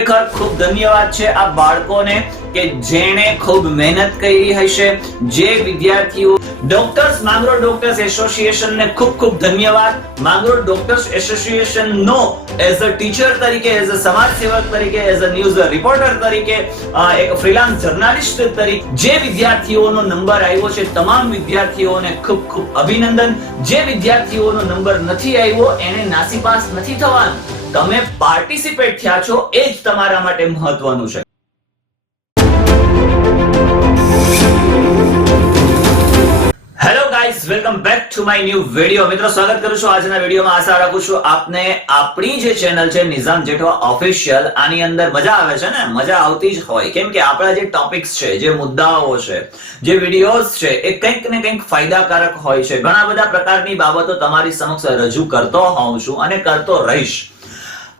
ખરેખર ખૂબ ધન્યવાદ છે આ બાળકોને કે જેણે ખૂબ મહેનત કરી હશે. જે વિદ્યાર્થીઓ ડોક્ટર્સ માંગરો ડોક્ટર્સ એસોસિએશન ને ખૂબ ખૂબ ધન્યવાદ. માંગરો ડોક્ટર્સ એસોસિએશન નો એઝ અ ટીચર તરીકે એઝ અ સમાજ સેવક તરીકે એઝ અ ન્યૂઝ રિપોર્ટર તરીકે એક ફ્રીલાન્સ જર્નાલિસ્ટ તરીકે જે વિદ્યાર્થીઓનો નંબર આવ્યો છે, તમામ વિદ્યાર્થીઓને ખૂબ ખૂબ અભિનંદન. જે વિદ્યાર્થીઓનો નંબર નથી આવ્યો, એને નાસીપાસ નથી થવાનું. તમે પાર્ટિસિપેટ થયા છો એ જ તમારા માટે મહત્વનું છે. Hello guys welcome back to my new video મિત્રો, સ્વાગત કરું છું આજના વિડીયોમાં. આશા રાખું છું આપને આપણી જે ચેનલ છે, નિઝામ જેઠવા ઓફિશિયલ આની અંદર મજા આવે છે ને? મજા આવતી જ હોય. કેમ કે આપણા જે ટોપિક્સ છે, જે મુદ્દાઓ છે, જે વિડિયોઝ છે, એ કંઈક ને કંઈક ફાયદાકારક હોય છે. ઘણા બધા પ્રકારની બાબતો તમારી સમક્ષ રજૂ કરતો હોઉં છું અને કરતો રહીશ.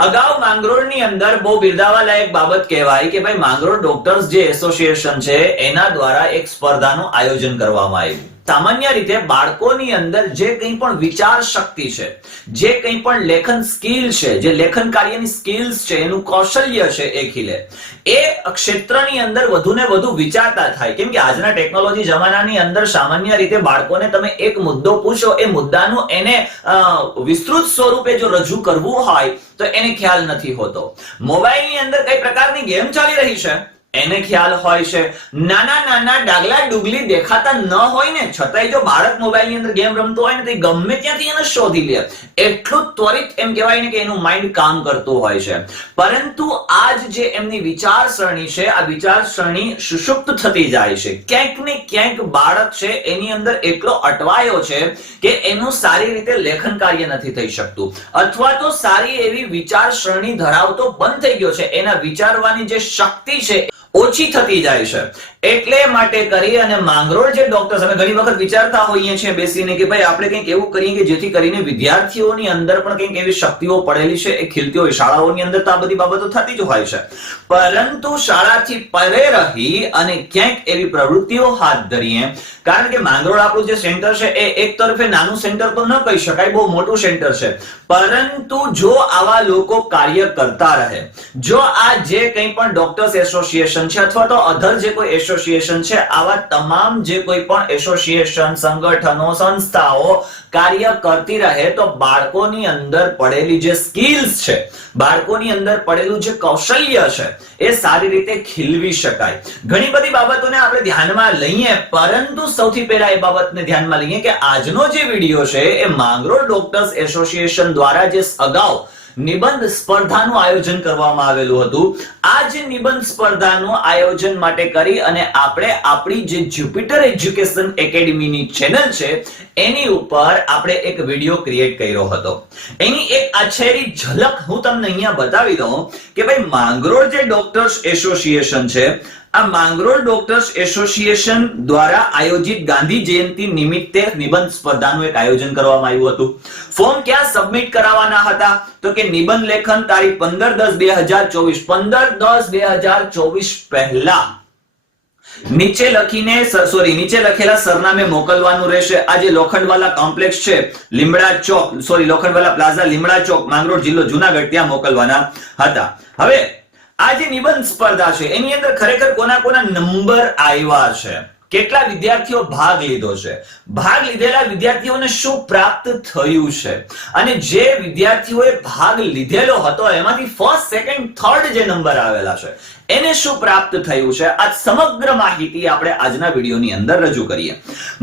અગાઉ માંગરોળની અંદર બહુ બિરદાવા લાયક બાબત કહેવાય કે ભાઈ માંગરોળ ડોક્ટર્સ જે એસોસિએશન છે, એના દ્વારા એક સ્પર્ધાનું આયોજન કરવામાં આવ્યું. સામાન્ય રીતે બાળકોની અંદર જે કંઈ પણ વિચાર શક્તિ છે, જે કંઈ પણ લેખન સ્કિલ છે, જે લેખન કાર્યની સ્કિલ્સ છે, એનું કૌશલ્ય છે એ ખીલે એ ક્ષેત્રની અંદર વધુ ને વધુ વિચારતા થાય. કેમ કે આજના ટેકનોલોજી જમાનાની અંદર સામાન્ય રીતે બાળકોને તમે એક મુદ્દો પૂછો, એ મુદ્દાનું એને વિસ્તૃત સ્વરૂપે જો રજૂ કરવું હોય, તો એને ખ્યાલ નથી હોતો. મોબાઈલની અંદર કઈ પ્રકારની ગેમ ચાલી રહી છે? એને ખ્યાલ હોય છે. નાના નાના, ડાગલા, ડુગલી દેખાતા ન હોય ને, છતાંય જો બાળક મોબાઈલની અંદર ગેમ રમતો હોય ને, તો ગમે ત્યાંથી એને શોધી લે. એટલું ત્વરિત એમ કહેવાય ને કે એનું માઇન્ડ કામ કરતું હોય છે. પરંતુ આજ જે એમની વિચારસરણી છે, આ વિચારસરણી સુષુપ્ત થતી જાય છે. ક્યાંક ને ક્યાંક બાળક છે, એની અંદર એટલો અટવાયો છે કે એનું સારી રીતે લેખન કાર્ય નથી થઈ શકતું. અથવા તો સારી એવી વિચારસરણી ધરાવતો બંધ થઈ ગયો છે. એના વિચારવાની જે શક્તિ છે ઓછી થતી જાય છે. એટલે માટે કરી અને માંગરોળ જે ડોક્ટર્સ અમે ઘણી વખત વિચારતા હોઈએ છીએ બેસીને કે ભાઈ આપણે કંઈક એવું કરીએ કે જેથી કરીને વિદ્યાર્થીઓની અંદર પણ કંઈક એવી શક્તિઓ પડેલી છે, એ ખીલતી હોય. શાળાઓની અંદર તો આ બધી બાબતો થતી જ હોય છે. પરંતુ શાળાથી પરે રહી અને ક્યાંક એવી પ્રવૃત્તિઓ હાથ ધરીએ, કારણ કે માંગરોળ આપણું જે સેન્ટર છે, એ એક તરફે નાનું સેન્ટર તો ન કહી શકાય, બહુ મોટું સેન્ટર છે. પરંતુ જો આવા લોકો કાર્ય કરતા રહે, જો આ જે કંઈ પણ ડોક્ટર્સ એસોસિએશન છે અથવા તો અધર જે કોઈ એસોસિએશન છે. આવા તમામ જે કોઈ પણ એસોસિએશન સંગઠનો, સંસ્થાઓ કાર્ય કરતી રહે તો બાળકોની અંદર પડેલી જે સ્કિલ્સ છે, બાળકોની અંદર પડેલું જે કૌશલ્ય છે, એ સારી રીતે ખીલવી શકાય. ઘણી બધી બાબતોને આપણે ધ્યાનમાં લઈએ, પરંતુ સૌથી પહેલા એ બાબતને ધ્યાનમાં લઈએ કે આજનો જે વીડિયો છે, એ માંગરોળ ડોક્ટર્સ એસોસિએશન દ્વારા જે અગાઉ નિબંધ સ્પર્ધાનું આયોજન કરવામાં આવેલું હતું. આ જે નિબંધ સ્પર્ધાનું આયોજન માટે કરી અને આપણે આપણી જે જ્યુપિટર એજ્યુકેશન એકેડમીની ચેનલ છે એની ઉપર આપણે એક વીડિયો ક્રિએટ કર્યો હતો. એની એક આછેરી ઝલક હું તમને અહીંયા બતાવી દઉં કે ભાઈ માંગરોળ જે ડોક્ટર્સ એસોસિએશન છે, આ માંગરોળ ડોક્ટર્સ એસોસિએશન દ્વારા આયોજિત ગાંધી જયંતિ નિમિત્તે નિબંધ સ્પર્ધાનું એક આયોજન કરવામાં આવ્યું હતું. ફોર્મ ક્યાં સબમિટ કરાવવાના હતા? તો કે નિબંધ લેખન તારીખ પંદર દસ બે હજાર ચોવીસ. પંદર દસ બે હજાર ચોવીસ પહેલા નીચે લખીને સોરી નીચે લખેલા સરનામે મોકલવાનું રહેશે. આ જે લોખંડવાલા કોમ્પ્લેક્સ છે, લીમડા ચોક સોરી લોખંડવાલા પ્લાઝા લીમડા ચોક, માંગરોળ જિલ્લો જુનાગઢ, ત્યાં મોકલવાના હતા. હવે, આ જે નિબંધ સ્પર્ધા છે, એની અંદર ખરેખર કોના કોના નંબર આવ્યા છે? કેટલા વિદ્યાર્થીઓ ભાગ લીધો છે? ભાગ લીધેલા વિદ્યાર્થીઓને શું પ્રાપ્ત થયું છે? અને જે વિદ્યાર્થીઓએ ભાગ લીધેલો હતો, એમાંથી ફર્સ્ટ સેકન્ડ થર્ડ જે નંબર આવેલા છે એને શું પ્રાપ્ત થયું છે? આ સમગ્ર માહિતી આપણે આજના વિડીયોની અંદર રજૂ કરીએ.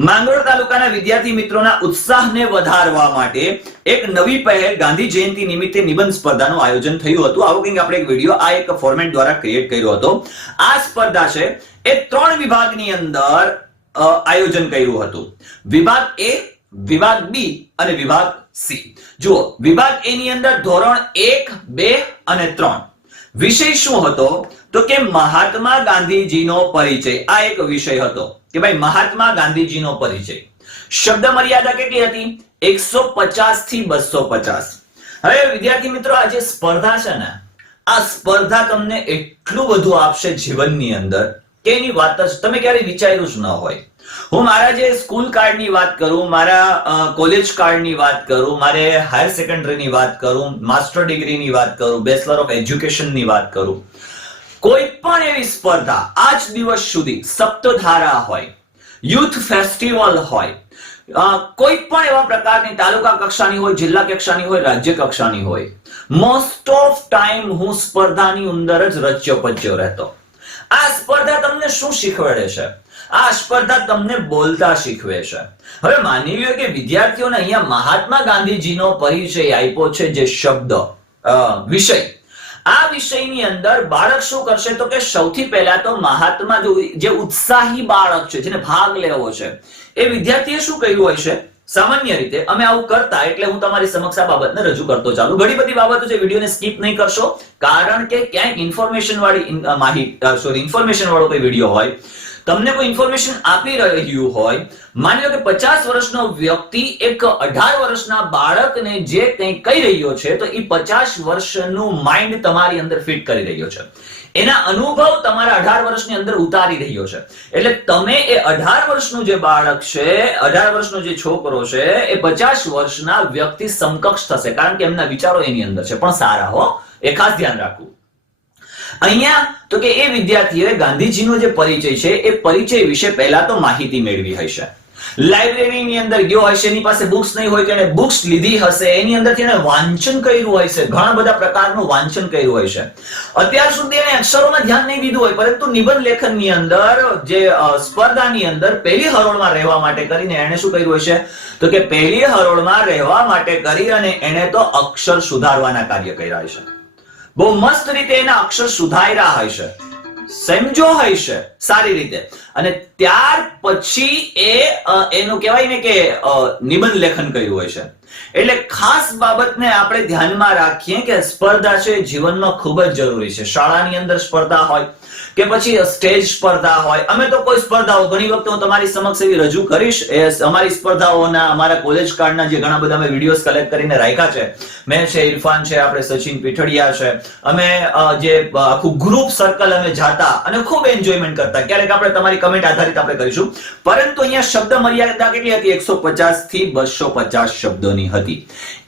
માંગરોળ તાલુકાના વિદ્યાર્થી મિત્રોના ઉત્સાહને વધારવા માટે એક નવી પહેલ ગાંધી જયંતિ નિમિત્તે નિબંધ સ્પર્ધાનું આયોજન થયું હતું. આવું કંઈક આપણે એક વીડિયો આ એક ફોર્મેટ દ્વારા ક્રિએટ કર્યો હતો. આ સ્પર્ધા છે, એ ત્રણ વિભાગની અંદર આયોજન કર્યું હતું. વિભાગ એ, વિભાગ બી અને વિભાગ સી. જુઓ, વિભાગ એ ની અંદર ધોરણ એક, બે અને ત્રણ. વિષય શું હતો? તો કે મહાત્મા ગાંધીજીનો પરિચય. આ એક વિષય હતો કે ભાઈ મહાત્મા ગાંધીજીનો પરિચય. શબ્દ મર્યાદા કેટલી હતી? એકસો પચાસથી બસો પચાસ. હવે વિદ્યાર્થી મિત્રો, આ જે સ્પર્ધા છે ને, આ સ્પર્ધા તમને એટલું બધું આપશે જીવનની અંદર કે એની વાત જ તમે ક્યારે વિચાર્યું જ ન હોય. હું મારા જે સ્કૂલ કાર્ડની વાત કરું, મારા કોલેજ કાર્ડની વાત કરું, મારે હાયર સેકન્ડરીની વાત કરું, માસ્ટર ડિગ્રીની વાત કરું, બેચલર ઓફ એજ્યુકેશનની વાત કરું. કોઈ પણ એવી સ્પર્ધા આજ દિવસ સુધી સપ્તધારા હોય, યુથ ફેસ્ટિવલ હોય કોઈ પણ એવા પ્રકારની તાલુકા કક્ષાની હોય, જિલ્લા કક્ષાની હોય, રાજ્ય કક્ષાની હોય મોસ્ટ ઓફ ટાઈમ હું સ્પર્ધાની અંદર જ રચ્યો પચ્યો રહેતો. આ સ્પર્ધા તમને શું શીખવાડે છે? આ સ્પર્ધા તમને બોલતા શીખવે છે. હવે માની લ્યો કે વિદ્યાર્થીઓને અહીંયા મહાત્મા ગાંધીજીનો પરિચય આપ્યો છે જે શબ્દ વિષય. આ વિષયની અંદર બાળક શું કરશે? તો કે સૌથી પહેલા તો મહાત્મા જો ઉત્સાહી બાળક છે, જેને ભાગ લેવો છે, એ વિદ્યાર્થીએ શું કહ્યું હોય છે? સામાન્ય રીતે અમે આવું કરતા એટલે હું તમારી સમક્ષ આ બાબતને રજૂ કરતો ચાલુ. ઘણી બધી બાબતો છે, વિડીયોને સ્કીપ નહીં કરશો. કારણ કે ક્યાંક ઇન્ફોર્મેશન વાળી માહિતી સોરી ઇન્ફોર્મેશન વાળો કોઈ વીડિયો હોય તમને કોઈ ઇન્ફોર્મેશન આપી રહ્યું હોય, માની લો કે પચાસ વર્ષનો વ્યક્તિ એક અઢાર વર્ષના બાળકને જે કંઈ કહી રહ્યો છે, તો એ પચાસ વર્ષનું માઇન્ડ તમારી અંદર ફિટ કરી રહ્યો છે. એના અનુભવ તમારા અઢાર વર્ષની અંદર ઉતારી રહ્યો છે. એટલે તમે એ અઢાર વર્ષનું જે બાળક છે, અઢાર વર્ષનો જે છોકરો છે, એ પચાસ વર્ષના વ્યક્તિ સમકક્ષ થશે. કારણ કે એમના વિચારો એની અંદર છે. પણ સારા હો, એ ખાસ ધ્યાન રાખવું. અહીંયા, તો કે એ વિદ્યાર્થીએ ગાંધીજીનો જે પરિચય છે, એ પરિચય વિશે પહેલા તો માહિતી મેળવી હશે. લાઇબ્રેરીની અંદર ગયો હશે એની પાસે બુક્સ નહીં હોય તેણે બુક્સ લીધી હશે. એની અંદરથી એને વાંચન કર્યું હશે ઘણા બધા પ્રકારનું વાંચન કર્યું હશે અત્યાર સુધી એને અક્ષરોમાં ધ્યાન નહીં દીધું હોય, પરંતુ નિબંધ લેખનની અંદર, જે સ્પર્ધાની અંદર પહેલી હરોળમાં રહેવા માટે કરીને એને શું કર્યું હશે તો કે પહેલી હરોળમાં રહેવા માટે કરી અને એને તો અક્ષર સુધારવાના કાર્ય કર્યા હશે. બહુ મસ્ત રીતે એના અક્ષર સુધાર્યા હશે સમજો હશે સારી રીતે. અને ત્યાર પછી એ એનું કહેવાય ને કે નિબંધ લેખન કર્યું છે. એટલે ખાસ બાબતને આપણે ધ્યાનમાં રાખીએ કે સ્પર્ધા છે જીવનમાં ખૂબ જ જરૂરી છે. શાળાની અંદર સ્પર્ધા હોય કે પછી સ્ટેજ સ્પર્ધા હોય. અમે તો કોઈ સ્પર્ધાઓ, ઘણી વખત હું તમારી સમક્ષ એવી રજૂ કરીશ, એ અમારી સ્પર્ધાઓના, અમારા કોલેજ કાળના જે ઘણા બધા અમે વિડીયોઝ કલેક્ટ કરીને રાખ્યા છે. મેં છે, ઇરફાન છે, આપણે સચિન પીઠડિયા છે. અમે જે આખું ગ્રુપ સર્કલ અમે જાતા અને ખૂબ એન્જોયમેન્ટ કરતા. ક્યારેક આપણે તમારી કમેન્ટ આધારિત આપણે કરીશું. પરંતુ અહીંયા શબ્દ મર્યાદા કેટલી હતી? એકસો પચાસથી બસો પચાસ શબ્દોની હતી.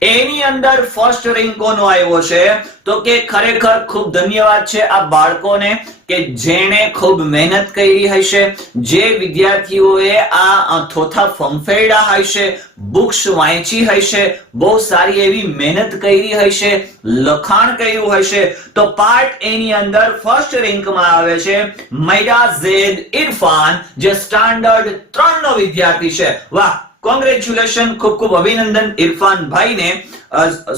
એની અંદર ફર્સ્ટ રેન્ક કોનો આવ્યો છે? તો કે ખરેખર ખૂબ ધન્યવાદ છે આ બાળકોને કે જેણે ખૂબ મહેનત કરી હશે, જે વિદ્યાર્થીઓએ આ થોથા ફંફેડા હશે, બુક્સ વાંચી હશે, બહુ સારી એવી મહેનત કરી હશે, લખાણ કર્યું હશે, તો પાર્ટ એની અંદર ફર્સ્ટ રેન્કમાં આવે છે મૈડા ઝેદ ઇરફાન, જે સ્ટાન્ડર્ડ ત્રણ નો વિદ્યાર્થી છે. વાહ, કોંગ્રેચ્યુલેશન, ખૂબ ખૂબ અભિનંદન ઇરફાન ભાઈને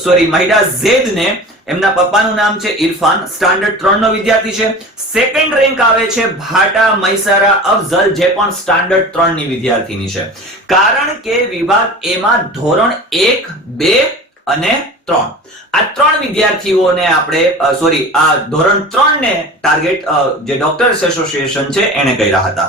સોરી મૈડા ઝેદ ને એમના પપ્પાનું નામ છે ઇરફાન. સ્ટાન્ડર્ડ ત્રણ નો વિદ્યાર્થી છે. સેકન્ડ રેન્ક આવે છે ભાટા મૈસારા અફઝલ, જે પણ સ્ટાન્ડર્ડ ત્રણની વિદ્યાર્થીની છે. કારણ કે વિભાગ એમાં ધોરણ એક, બે અને ત્રણ. આ ત્રણ વિદ્યાર્થીઓને આપણે સોરી આ ધોરણ ત્રણ ને ટાર્ગેટ જે ડોક્ટર્સ એસોસિએશન છે, એને કર્યા હતા.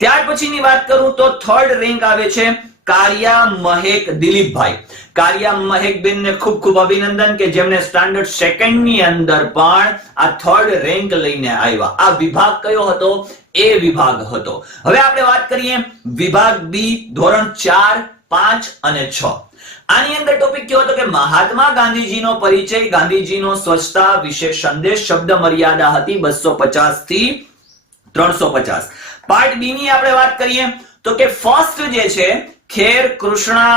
ત્યાર પછીની વાત કરું તો થર્ડ રેન્ક આવે છે કારિયા મહેક દિલીપભાઈ. કારિયા મહેક બેન ને ખૂબ ખૂબ અભિનંદન કે જેમને સ્ટાન્ડર્ડ સેકન્ડની અંદર પણ આ થર્ડ રેન્ક લઈને આવ્યા. આ વિભાગ કયો હતો? એ વિભાગ હતો. હવે આપણે વાત કરીએ વિભાગ બી, ધોરણ ચાર, પાંચ અને છ. આની અંદર ટોપિક કયો હતો કે મહાત્મા ગાંધીજીનો પરિચય, ગાંધીજીનો સ્વચ્છતા વિશે સંદેશ શબ્દ મર્યાદા હતી બસો પચાસથી ત્રણસો પચાસ. પાર્ટ બી ની આપણે વાત કરીએ તો કે ફર્સ્ટ જે છે ખેર કૃષ્ણા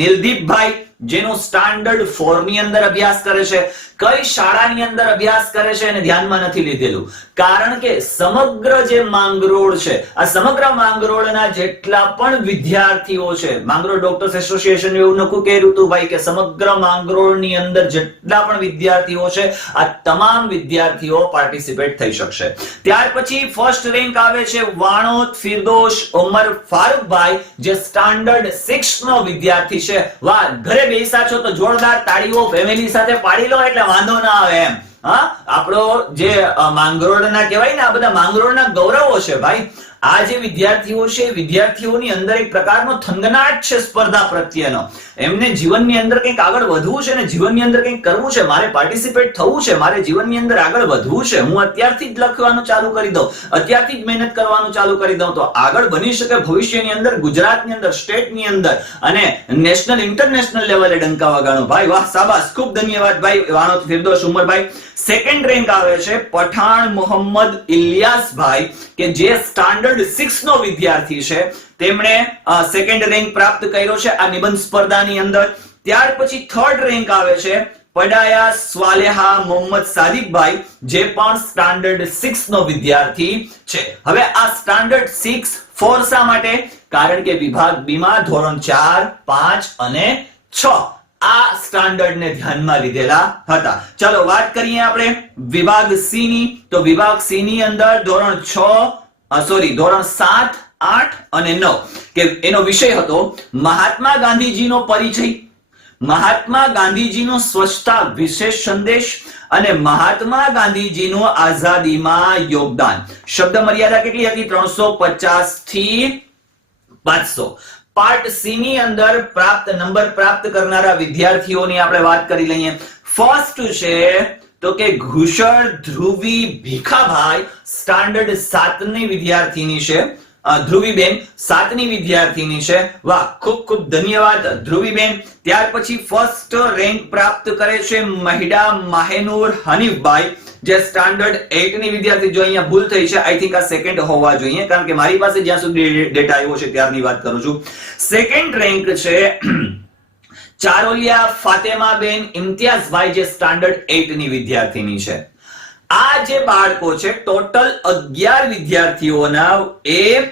નિલદીપભાઈ, જેનું સ્ટાન્ડર્ડ ફોરની અંદર અભ્યાસ કરે છે. કઈ શાળાની અંદર અભ્યાસ કરે છે એને ધ્યાનમાં નથી લીધેલું. કારણ કે સમગ્ર જે માંગરોળ છે, આ સમગ્ર માંગરોળના જેટલા પણ વિદ્યાર્થીઓ છે, માંગરોળ ડોક્ટર્સ એસોસિએશન એવું નક્કી કર્યું હતું ભાઈ કે સમગ્ર માંગરોળની અંદર જેટલા પણ વિદ્યાર્થીઓ છે, આ તમામ વિદ્યાર્થીઓ પાર્ટિસિપેટ થઈ શકશે. ત્યાર પછી ફર્સ્ટ રેન્ક આવે છે વાણોદ ફિરદોશ ઉમર ફારૂકભાઈ, જે સ્ટાન્ડર્ડ સિક્સ નો વિદ્યાર્થી છે. વાહ, ઘરે બેસા છો તો જોરદાર તાળીઓ ફેમિલી સાથે પાડી લો, એટલે વાંધો ના આવે એમ. હા આપણો જે માંગરોળના કહેવાય ને આ બધા માંગરોળના ગૌરવો છે ભાઈ. આ જે વિદ્યાર્થીઓ છે વિદ્યાર્થીઓની અંદર એક પ્રકારનો થનગનાટ છે સ્પર્ધા પ્રત્યેનો. એમને જીવનની અંદર કંઈક આગળ વધવું છે ને જીવનની અંદર કંઈક કરવું છે, મારે પાર્ટિસિપેટ થવું છે, મારે જીવનની અંદર આગળ વધવું છે, હું અત્યારથી જ લખવાનું ચાલુ કરી દઉં, અત્યારથી જ મહેનત કરવાનું ચાલુ કરી દઉં, તો આગળ બની શકે ભવિષ્યની અંદર, ગુજરાતની અંદર, સ્ટેટની અંદર અને નેશનલ, ઇન્ટરનેશનલ લેવલે ડંકા વગાડો. ભાઈ, વાહ સાબાસ ખૂબ ધન્યવાદ ભાઈ વાણોદ ફિરદોસ ઉમરભાઈ. સેકન્ડ રેન્ક આવે છે પઠાણ મોહમ્મદ ઇલિયાસભાઈ કે જે સ્ટાન્ડર્ડ 6 નો વિદ્યાર્થી છે. તેમણે સેકન્ડ રેન્ક પ્રાપ્ત કર્યો છે આ નિબંધ સ્પર્ધાની અંદર. ત્યાર પછી થર્ડ રેન્ક આવે છે પડાયા સ્વાલેહા મોહમ્મદ સાદિકભાઈ, જે પણ સ્ટાન્ડર્ડ સિક્સ નો વિદ્યાર્થી છે. હવે આ સ્ટાન્ડર્ડ સિક્સ ફોર શા માટે? કારણ કે વિભાગ બી માં ધોરણ 4 5 અને છ આ સ્ટાન્ડર્ડ ને ધ્યાનમાં લીધેલા હતા. ચાલો વાત કરીએ આપણે વિભાગ સી ની. તો વિભાગ સી ની અંદર ધોરણ 6 સોરી ધોરણ 7 8 અને નવ, કે એનો વિષય હતો મહાત્મા ગાંધીજીનો પરિચય. મહાત્મા ગાંધીજીનો સ્વચ્છતા વિશેષ સંદેશ અને મહાત્મા ગાંધીજીનું આઝાદીમાં યોગદાન. શબ્દ મર્યાદા કેટલી હતી? ત્રણસો પચાસથી પાંચસો. પાર્ટ સી ની અંદર પ્રાપ્ત, નંબર પ્રાપ્ત કરનારા વિદ્યાર્થીઓની આપણે વાત કરી લઈએ. ફર્સ્ટ છે તો કે ઘુષણ, ધ્રુવી, ભીખાભાઈ સ્ટાન્ડર્ડ સાતની વિદ્યાર્થીની છે. ધ્રુવીબેન સાતની વિદ્યાર્થીની છે. વાહ, ખૂબ ખૂબ ધન્યવાદ, ધ્રુવીબેન. ત્યાર પછી ફર્સ્ટ રેન્ક પ્રાપ્ત કરે છે મહિડા માહેનુર હનીફભાઈ, જે સ્ટાન્ડર્ડ એટની વિદ્યાર્થી, જો અહીંયા ભૂલ થઈ છે આઈ થિંક આ સેકન્ડ હોવા જોઈએ, કારણ કે મારી પાસે જ્યાં સુધી ડેટા આવ્યો છે, ત્યારની વાત કરું છું. સેકન્ડ રેન્ક છે ચારોલિયા ફાતેમાબેન ઇમ્તિયાઝભાઈ જે સ્ટાન્ડર્ડ એટની વિદ્યાર્થીની છે. આ જે બાળકો છે, ટોટલ 11 વિદ્યાર્થીઓના એ,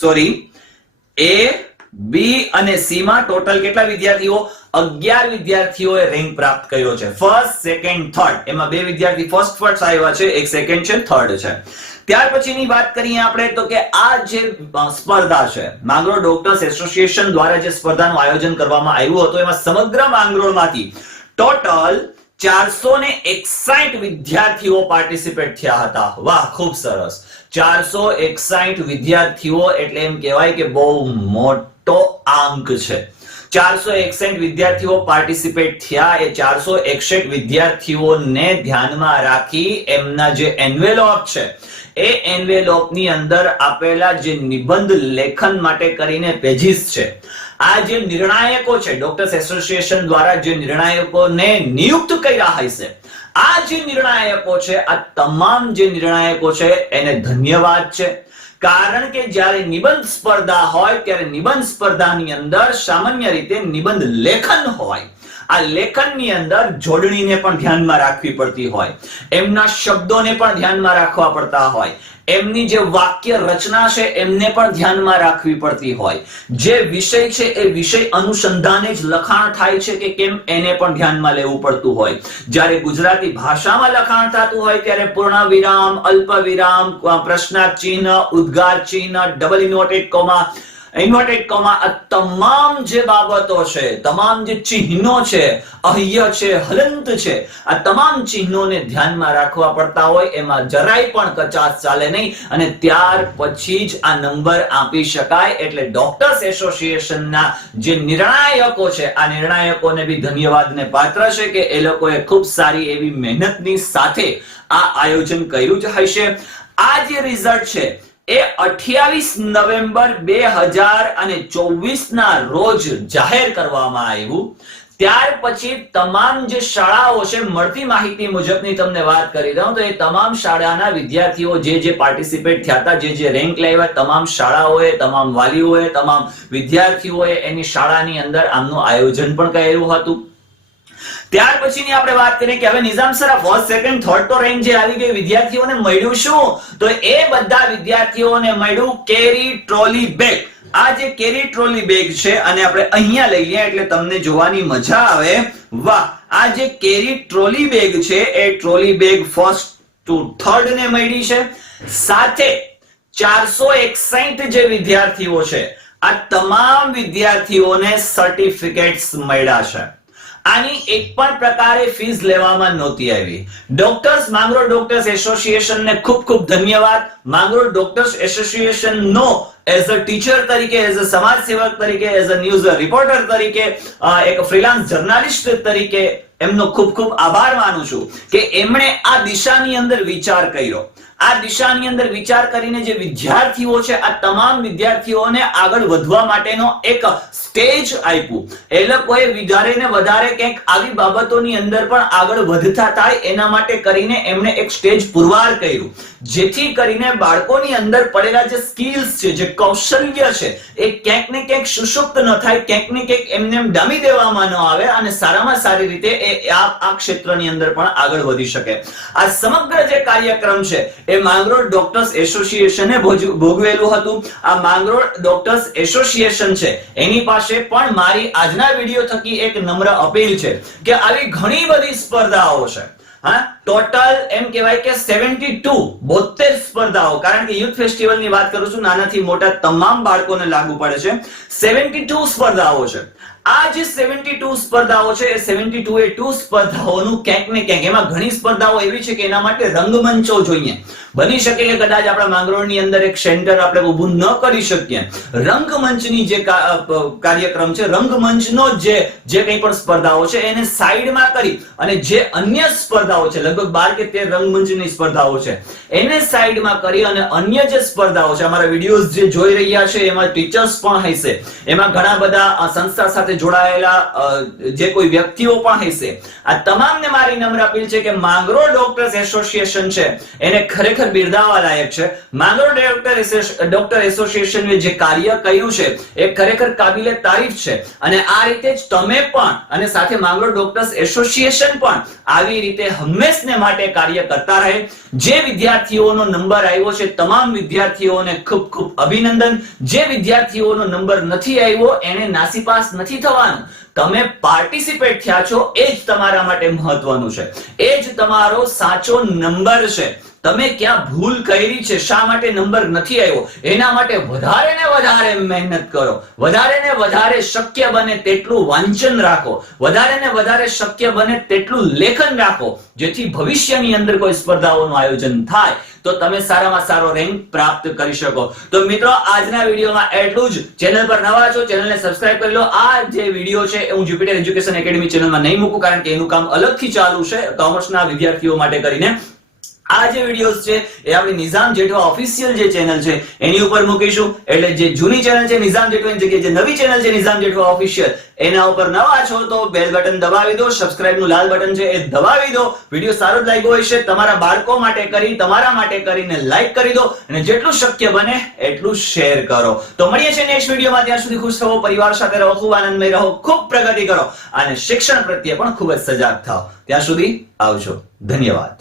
સોરી, એ બી અને સી માં ટોટલ કેટલા વિદ્યાર્થીઓ? 11 વિદ્યાર્થીઓએ રેન્ક પ્રાપ્ત કર્યો છે. ફર્સ્ટ સેકન્ડ થર્ડ એમાં બે વિદ્યાર્થી ફર્સ્ટ ફર્સ્ટ આવ્યા છે, એક સેકન્ડ છે થર્ડ છે. ત્યાર પછીની વાત કરીએ આપણે તો કે આ જે સ્પર્ધા છે, માંગરોળ ડોક્ટર્સ એસોસિએશન દ્વારા જે સ્પર્ધાનું આયોજન કરવામાં આવ્યું હતું, એમાં સમગ્ર માંગરોળમાંથી ટોટલ ચારસો ને એકસાઠ વિદ્યાર્થીઓ પાર્ટિસિપેટ થયા હતા. વાહ, ખૂબ સરસ. ચારસો એકસાઠ વિદ્યાર્થીઓ, એટલે એમ કહેવાય કે બહુ મોટો આંક છે. ચારસો એકસઠ વિદ્યાર્થીઓ પાર્ટિસિપેટ થયા. એ ચારસો એકસઠ વિદ્યાર્થીઓને ધ્યાનમાં રાખી એમના જે એન્વેલોપ છે, એ એન્વેલોપની અંદર આપેલા જે નિબંધ લેખન માટે કરીને પેજીસ છે. આ જે નિર્ણાયકો છે ડોક્ટર્સ એસોસિએશન દ્વારા જે નિર્ણાયકોને નિયુક્ત કર્યા હશે આ જે નિર્ણાયકો છે, આ તમામ જે નિર્ણાયકો છે, એને ધન્યવાદ છે. કારણ કે જ્યારે નિબંધ સ્પર્ધા હોય, ત્યારે નિબંધ સ્પર્ધાની અંદર સામાન્ય રીતે નિબંધ લેખન હોય. આ લેખનની અંદર જોડણીને પણ ધ્યાનમાં રાખવી પડતી હોય. એમના શબ્દોને પણ ધ્યાનમાં રાખવા પડતા હોય. એમની જે વાક્ય રચના છે, એમને પણ ધ્યાનમાં રાખવી પડતી હોય. જે વિષય છે, એ વિષય અનુસંધાને જ લખાણ થાય છે કે કેમ, એને પણ ધ્યાનમાં લેવું પડતું હોય. જ્યારે ગુજરાતી ભાષામાં લખાણ થતું હોય, ત્યારે પૂર્ણ વિરામ અલ્પ વિરામ પ્રશ્નાર્થ ચિહ્ન, ઉદ્ગાર ચિહ્ન double inverted comma inverted comma આ તમામ જે બાબતો છે, તમામ જે ચિહ્નો છે, અહ્ય છે, હલંત છે, આ તમામ ચિહ્નોને ધ્યાનમાં રાખવા પડતા હોય, એમાં જરાય પણ કચાશ ચાલે નહીં અને ત્યાર પછી જ આ નંબર આપી શકાય એટલે ડોક્ટર્સ એસોસિએશનના જે નિર્ણાયકો છે, આ નિર્ણાયકોને બી ધન્યવાદને પાત્ર છે કે એ લોકોએ ખૂબ સારી એવી મહેનતની સાથે આ આયોજન કર્યું જ હશે. આ જે રિઝલ્ટ છે એ 28 નવેમ્બર બે હજાર અને ચોવીસ ના રોજ જાહેર કરવામાં આવ્યું. ત્યાર પછી તમામ જે શાળાઓ છે, મળતી માહિતી મુજબની તમને વાત કરી દઉં તો એ તમામ શાળાના વિદ્યાર્થીઓ જે જે પાર્ટિસિપેટ થયા હતા, જે જે રેન્ક લેવા તમામ શાળાઓએ, તમામ વાલીઓએ, તમામ વિદ્યાર્થીઓએ એની શાળાની અંદર આમનું આયોજન પણ કર્યું હતું. ત્યાર પછીની આપણે વાત કરીએ કે હવે નિઝામ સર, આ ફર્સ્ટ સેકન્ડ થર્ડ તો રેન્ક જે આવી ગઈ, વિદ્યાર્થીઓને મળ્યું શું? તો એ બધા વિદ્યાર્થીઓને મળ્યું કેરી ટ્રોલી બેગ. આ જે કેરી ટ્રોલી બેગ છે, અને આપણે અહીંયા લઈએ એટલે તમને જોવાની મજા આવે. વાહ, આ જે કેરી ટ્રોલી બેગ છે, એ trolley bag first to third ને મળી છે. સાથે ચારસો એકસાઈઠ જે વિદ્યાર્થીઓ છે, આ તમામ વિદ્યાર્થીઓને સર્ટિફિકેટ્સ મળ્યા છે. આની એક પણ પ્રકારે ફીસ લેવામાં નહોતી આવી. ડોક્ટર્સ માંગરોળ ડોક્ટર્સ એસોસિએશન ને ખૂબ ખૂબ ધન્યવાદ. માંગરોળ ડોક્ટર્સ એસોસિએશન નો એઝ અ ટીચર તરીકે એઝ અ સમાજ સેવક તરીકે એઝ અ ન્યૂઝ રિપોર્ટર તરીકે એક ફ્રીલાન્સ જર્નાલિસ્ટ તરીકે એમનો ખૂબ ખૂબ આભાર માનું છું કે એમણે આ દિશાની અંદર વિચાર કર્યો. આ દિશાની અંદર વિચાર કરીને જે વિદ્યાર્થીઓ છે, આ તમામ વિદ્યાર્થીઓને આગળ વધવા માટેનો એક સ્ટેજ આપ્યું. એ લોકોએ વધારે ને વધારે કંઈક આવી બાબતોની અંદર પણ આગળ વધતા થાય એના માટે કરીને એમણે એક સ્ટેજ પુરવાર કર્યું. જેથી કરીને બાળકોની અંદર પડેલા જે સ્કિલ્સ છે, જે કૌશલ્ય છે, એ ક્યાંક ને ક્યાંક સુષુપ્ત ન થાય, ક્યાંક ને ક્યાંક એમને એમ ડામી દેવામાં ન આવે અને સારામાં સારી રીતે એ આ ક્ષેત્રની અંદર પણ આગળ વધી શકે. આ સમગ્ર જે કાર્યક્રમ છે એ માંગરોળ ડોક્ટર્સ એસોસિએશને ભોગવેલું હતું. આ માંગરોળ ડોક્ટર્સ એસોસિએશન છે. એની પાસે પણ મારી આજના વીડિયો થકી એક નમ્ર અપીલ છે કે આવી ઘણી બધી સ્પર્ધાઓ છે. હા? ટોટલ એમ કહેવાય કે 72 બોતેર સ્પર્ધાઓ કારણ કે યુથ ફેસ્ટિવલની વાત કરું છું, નાનાથી મોટા તમામ બાળકોને લાગુ પડે છે. 72 સ્પર્ધાઓ છે. આ જે 72 સ્પર્ધાઓ છે, એ 72 એ ટુ સ્પર્ધાઓનું ક્યાંક ને ક્યાંક, એમાં ઘણી સ્પર્ધાઓ એવી છે કે એના માટે રંગમંચો જોઈએ. બની શકે કે કદાચ આપણા માંગરોળની અંદર એક સેન્ટર આપણે ઊભું ન કરી શકીએ. રંગમંચની જે કાર્યક્રમ છે, રંગમંચનો જે જે કંઈ પણ સ્પર્ધાઓ છે, એને સાઈડમાં કરી અને જે અન્ય સ્પર્ધાઓ છે, લગભગ બાર કે તેર રંગમંચની સ્પર્ધાઓ છે, એને સાઈડમાં કરી અને અન્ય જે સ્પર્ધાઓ છે, અમારા વિડીયોઝ જે જોઈ રહ્યા છે, એમાં ટીચર્સ પણ હશે. એમાં ઘણા બધા સંસ્થા સાથે જોડાયેલા જે કોઈ વ્યક્તિઓ પણ હશે. આ તમામને મારી નમ્ર અપીલ છે કે માંગરો ડોક્ટર્સ એસોસિએશન છે, એને ખરેખર બિરદાવવા લાયક છે. માંગરો ડોક્ટર ડોક્ટર એસોસિએશને જે કાર્ય કર્યું છે, એ ખરેખર કાબિલે તારીફ છે. અને આ રીતે જ તમે પણ, અને સાથે માંગરો ડોક્ટર્સ એસોસિએશન પણ, આવી રીતે હંમેશને માટે કાર્ય કરતા રહે. જે વિદ્યાર્થીઓનો નંબર આવ્યો છે. તમામ વિદ્યાર્થીઓને ખૂબ ખૂબ અભિનંદન. જે વિદ્યાર્થીઓનો નંબર નથી આવ્યો, એને નાસીપાસ નથી થવાનું. તમે પાર્ટિસિપેટ થયા છો, એ જ તમારા માટે મહત્વનું છે. એ જ તમારો સાચો નંબર છે. તમે ક્યાં ભૂલ કરી છે, શા માટે નંબર નથી આવ્યો? એના માટે વધારે ને વધારે મહેનત કરો. વધારે ને વધારે શક્ય બને તેટલું વાંચન રાખો. વધારે ને વધારે શક્ય બને તેટલું લેખન રાખો, જેથી ભવિષ્યની અંદર કોઈ સ્પર્ધાઓનું આયોજન થાય. તો તમે સારામાં સારો રેન્ક પ્રાપ્ત કરી શકો. તો મિત્રો, આજના વિડીયોમાં એટલું જ. ચેનલ પર નવા છો, ચેનલને સબસ્ક્રાઇબ કરી લો. આ જે વીડિયો છે હું જ્યુપિટર એજ્યુકેશન એકેડમી ચેનલમાં નહીં મૂકું, કારણ કે એનું કામ અલગથી ચાલુ છે કોમર્સના વિદ્યાર્થીઓ માટે કરીને. આ જે વિડીયોઝ છે, એ આપણી નિઝામ જેઠવા ઓફિશિયલ જે ચેનલ છે, એની ઉપર મૂકીશું. એટલે જે જૂની ચેનલ છે, નિઝામ જેઠવાની જગ્યાએ જે નવી ચેનલ છે, નિઝામ જેઠવા ઓફિશિયલ એના ઉપર નવા છો તો બેલ બટન દબાવી દો સબસ્ક્રાઇબનું લાલ બટન છે એ દબાવી દો. વીડિયો સારો જ લાગ્યો હશે, તમારા બાળકો માટે કરી, તમારા માટે કરીને લાઈક કરી દો અને જેટલું શક્ય બને એટલું શેર કરો. તો મળીએ છીએ નેક્સ્ટ વિડીયોમાં ત્યાં સુધી ખુશ થવો પરિવાર સાથે રહો, ખૂબ આનંદમય રહો, ખૂબ પ્રગતિ કરો અને શિક્ષણ પ્રત્યે પણ ખૂબ જ સજાગ થાઓ. ત્યાં સુધી આવજો. ધન્યવાદ.